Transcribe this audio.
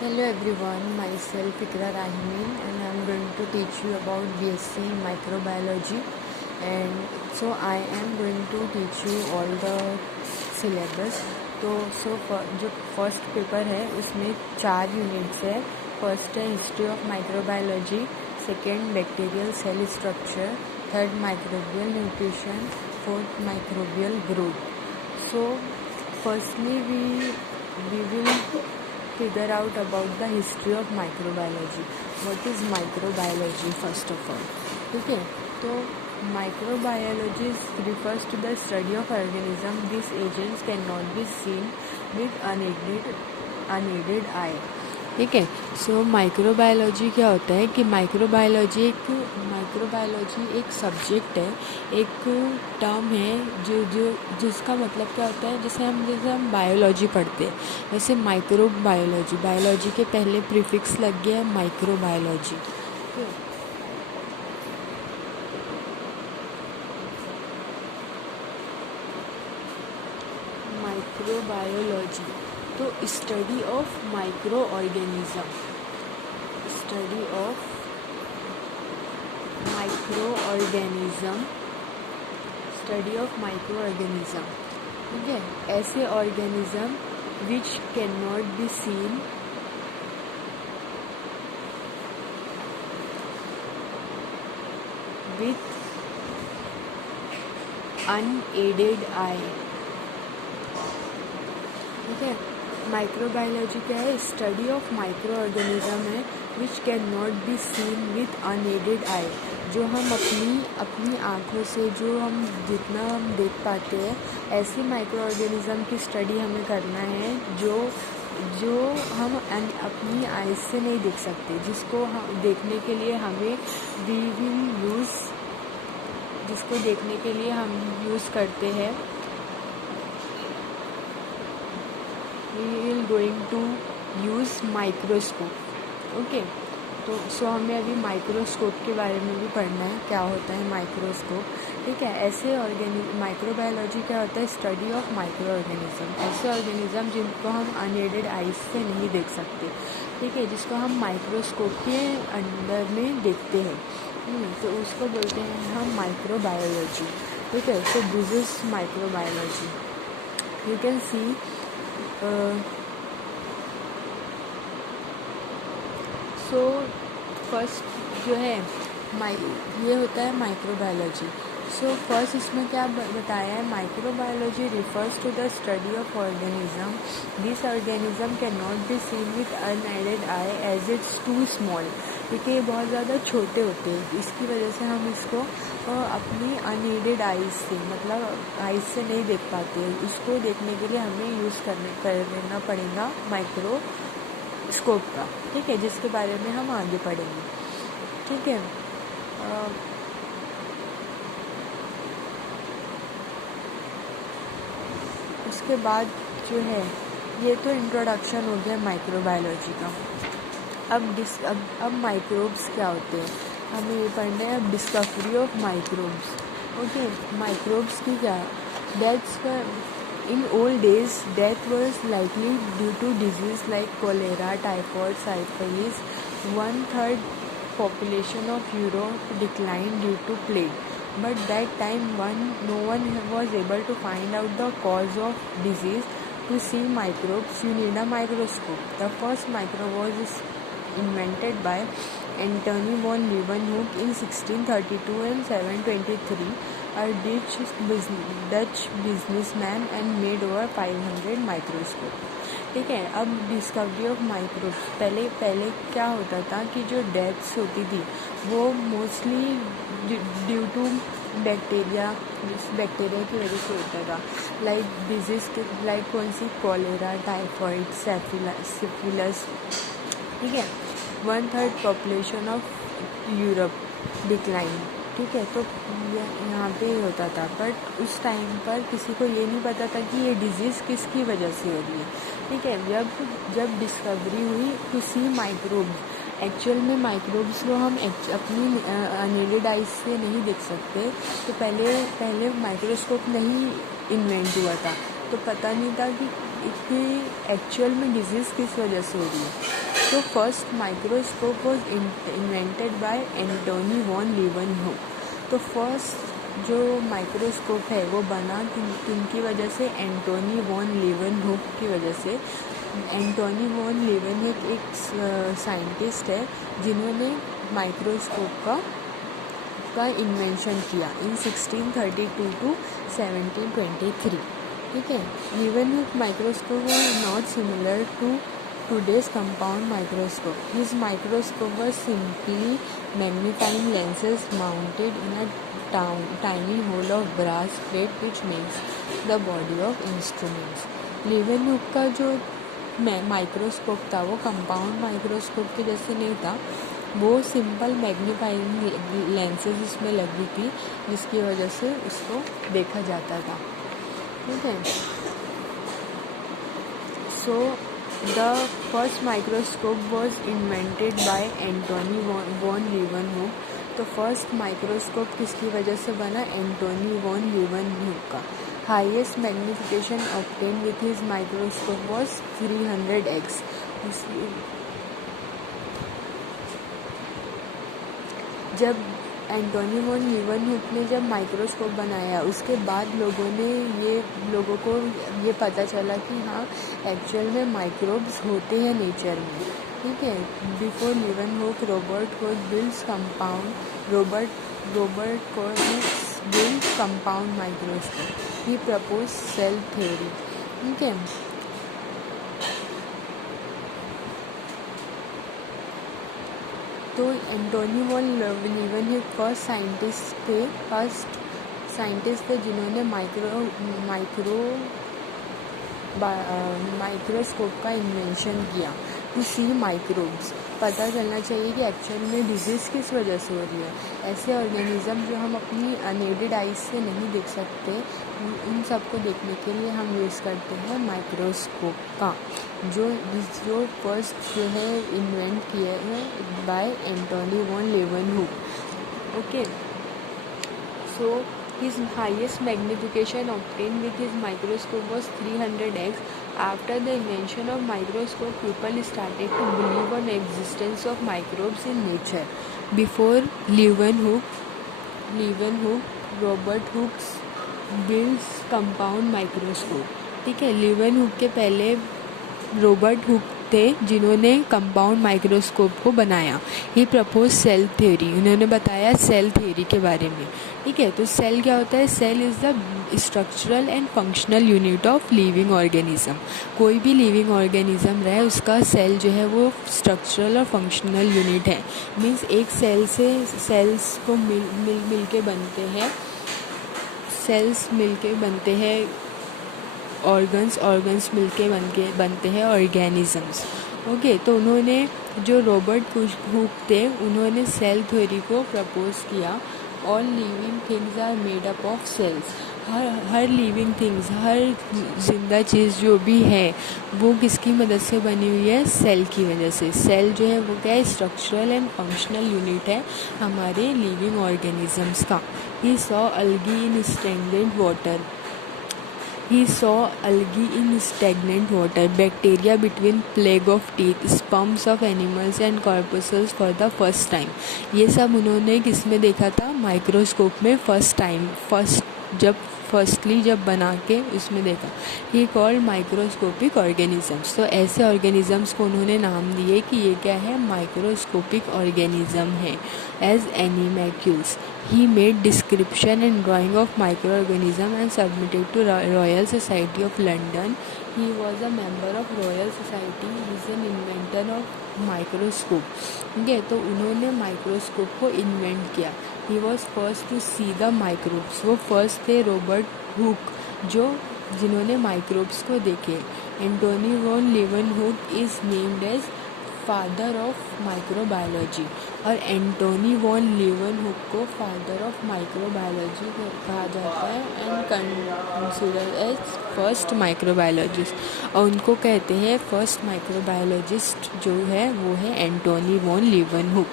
Hello everyone, myself Ikra Rahimin and I am going to teach you about BSc Microbiology, and so I am going to teach you all the syllabus. तो जो first paper है उसमें 4 units है. First है history of microbiology, second bacterial cell structure, third microbial nutrition, fourth microbial growth. So firstly we will figure out about the history of microbiology. What is microbiology first of all? ठीक है, तो microbiology refers to the study of organism. These agents cannot be seen with unaided eye. ठीक है. सो microbiology क्या होता है कि microbiology एक सब्जेक्ट है, एक टर्म है जिसका मतलब क्या होता है. जैसे हम बायोलॉजी पढ़ते हैं वैसे बायोलॉजी के पहले प्रीफिक्स लग गया माइक्रोबायोलॉजी. माइक्रोबायोलॉजी तो स्टडी ऑफ माइक्रो ऑर्गेनिज्म, ठीक है. ऐसे organism which can not be seen with unaided eye. ठीक है. माइक्रोबायोलॉजी क्या है? स्टडी ऑफ माइक्रो ऑर्गेनिज्म है which can not be seen with unaided eye. जो हम अपनी आँखों से जितना हम देख पाते हैं ऐसी माइक्रो ऑर्गेनिज्म की स्टडी हमें करना है जो हम अपनी आइज़ से नहीं देख सकते, जिसको हम देखने के लिए हम यूज़ करते हैं. We will going to use microscope. Okay. तो हमें अभी माइक्रोस्कोप के बारे में भी पढ़ना है, क्या होता है माइक्रोस्कोप. ठीक है. ऐसे माइक्रोबायोलॉजी क्या होता है? Study of micro organism. ऐसे ऑर्गेनिज्म जिनको हम अनएडेड आइज से नहीं देख सकते. ठीक है. जिसको हम माइक्रोस्कोप के अंदर में देखते हैं, तो उसको बोलते हैं हम माइक्रोबायोलॉजी. ठीक है. So this is microbiology. You can see so first जो है ये होता है माइक्रोबायोलॉजी. सो फर्स्ट इसमें क्या बताया है? Microbiology refers to the study of organism. This organism can not be seen with unaided eye as it's too small. क्योंकि ये बहुत ज़्यादा छोटे होते हैं, इसकी वजह से हम इसको अपनी अनएडेड आइज़ से आइज़ से नहीं देख पाते. इसको देखने के लिए हमें यूज़ करना पड़ेगा माइक्रोस्कोप का. ठीक है. जिसके बारे में हम आगे पढ़ेंगे. ठीक है. उसके बाद जो है ये तो इंट्रोडक्शन हो गया माइक्रोबायोलॉजी का. अब माइक्रोब्स क्या होते हैं हमें ये पढ़ना है. अब discovery of microbes. Okay. Microbes की क्या? In old days, death was likely due to disease like cholera, typhoid, syphilis. 1/3 population of Europe declined due to plague. But that time, no one was able to find out the cause of disease. To see microbes, you need a microscope. The first microbe was invented by Antony von Leeuwenhoek in 1632 and 723. A Dutch businessman and made over 500 microscope. ठीक है. अब discovery of microbes. पहले क्या होता था कि जो deaths होती थी वो मोस्टली ड्यू टू बैक्टीरिया की वजह से होता था. लाइक डिजीज लाइक कौन सी? Cholera, typhoid, syphilis. ठीक है. 1/3 पॉपुलेशन ऑफ यूरोप डिक्लाइन. ठीक है. तो यहाँ पे होता था, बट उस टाइम पर किसी को ये नहीं पता था कि ये डिजीज़ किसकी वजह से हो रही है. ठीक है. जब डिस्कवरी हुई टू सी माइक्रोब्स. एक्चुअल में माइक्रोब्स को हम अपनी अनएडेड आइज से नहीं देख सकते. तो पहले माइक्रोस्कोप नहीं इन्वेंट हुआ था, तो पता नहीं था कि एक्चुअल में डिजीज़ किस वजह से हो रही है. तो first microscope was invented by Antonie van Leeuwenhoek. तो फर्स्ट जो माइक्रोस्कोप है वो बना किनकी वजह से, एंटोनी वॉन लीवनहुक की वजह से। एंटोनी वॉन लीवनहुक एक साइंटिस्ट है जिन्होंने माइक्रोस्कोप का इन्वेंशन किया इन 1632 टू 1723। ठीक है। लीवनहुक microscope was not similar to today's compound microscope. His microscope was simply magnifying lenses mounted in a tiny hole of brass plate which makes the body of instruments. लीवनहुक का जो microscope था वो compound microscope के जैसे नहीं था, वो simple magnifying lenses इसमें लगी थी जिसकी वजह से उसको देखा जाता था। ठीक है। So the first microscope was invented by Antonie van Leeuwenhoek. तो फर्स्ट माइक्रोस्कोप किसकी वजह से बना, एंटोनी वॉन लीवनहुक का। Highest magnification obtain with his microscope was 300x। जब एंटोनी वॉन लीवनहुक ने जब माइक्रोस्कोप बनाया उसके बाद लोगों को ये पता चला कि हाँ एक्चुअल में माइक्रोब्स होते हैं नेचर में। ठीक है। Before Leeuwenhoek Robert Koch build compound microscope. He propose cell theory. ठीक है। तो Antonie van Leeuwenhoek first scientist थे जिन्होंने माइक्रोस्कोप का इन्वेंशन किया टू सी माइक्रोब्स। पता चलना चाहिए कि एक्चुअल में डिजीज़ किस वजह से हो रही है। ऐसे ऑर्गेनिज़म जो हम अपनी अनएडेड आइज से नहीं देख सकते, उन सबको देखने के लिए हम यूज़ करते हैं माइक्रोस्कोप का, जो फर्स्ट जो है इन्वेंट किया है bye Antonie van लीवनहुक। Okay. So his highest magnification obtained with his microscope was 300x. After the invention of microscope, people started to believe on the existence of microbes in nature. Before Leeuwenhoek, Robert Hooke builds compound microscope. ठीक है। लीवनहुक के पहले Robert Hooke थे जिन्होंने compound microscope को बनाया। ही propose cell theory. उन्होंने बताया सेल थ्योरी के बारे में। ठीक है। तो सेल क्या होता है, cell is the structural and functional unit of living organism. कोई भी लिविंग ऑर्गेनिज्म रहे उसका सेल जो है वो स्ट्रक्चरल और फंक्शनल यूनिट है। मीन्स एक सेल से सेल्स को मिल के बनते हैं, सेल्स मिल के बनते हैं ऑर्गन्स मिलके बनते हैं ऑर्गेनिजम्स। ओके। तो उन्होंने जो रॉबर्ट हुक थे उन्होंने सेल थ्योरी को प्रपोज किया। All living things are made up of cells. हर लिविंग थिंग्स, हर जिंदा चीज़ जो भी है वो किसकी मदद से बनी हुई है, सेल की वजह से। सेल जो है वो क्या है, स्ट्रक्चरल एंड फंक्शनल यूनिट है हमारे लिविंग ऑर्गेनिजम्स का। He saw algae in stagnant water. He saw algae in stagnant water, bacteria between plague of teeth, sperms of animals and corpuscles for the first time. ये सब उन्होंने किस में देखा था, माइक्रोस्कोप में फर्स्टली जब बना के उसमें देखा। He called microscopic organisms. तो ऐसे ऑर्गेनिजम्स को उन्होंने नाम दिए कि ये क्या है, माइक्रोस्कोपिक ऑर्गेनिज्म है। As animalcules he made description and drawing of micro organism and submitted to Royal Society of London. He was a member of Royal Society. He is an inventor of microscope. ठीक है। तो उन्होंने microscope को invent किया। He was first to see the microbes. वो first थे Robert Hooke जिन्होंने microbes को देखे। Antonie van Leeuwenhoek is named as father of microbiology. और एंटोनी वॉन लीवनहुक को फादर ऑफ माइक्रोबायोलॉजी कहा जाता है and considered as first microbiologist. और उनको कहते हैं फर्स्ट माइक्रोबायोलॉजिस्ट जो है वो है एंटोनी वॉन लीवनहुक।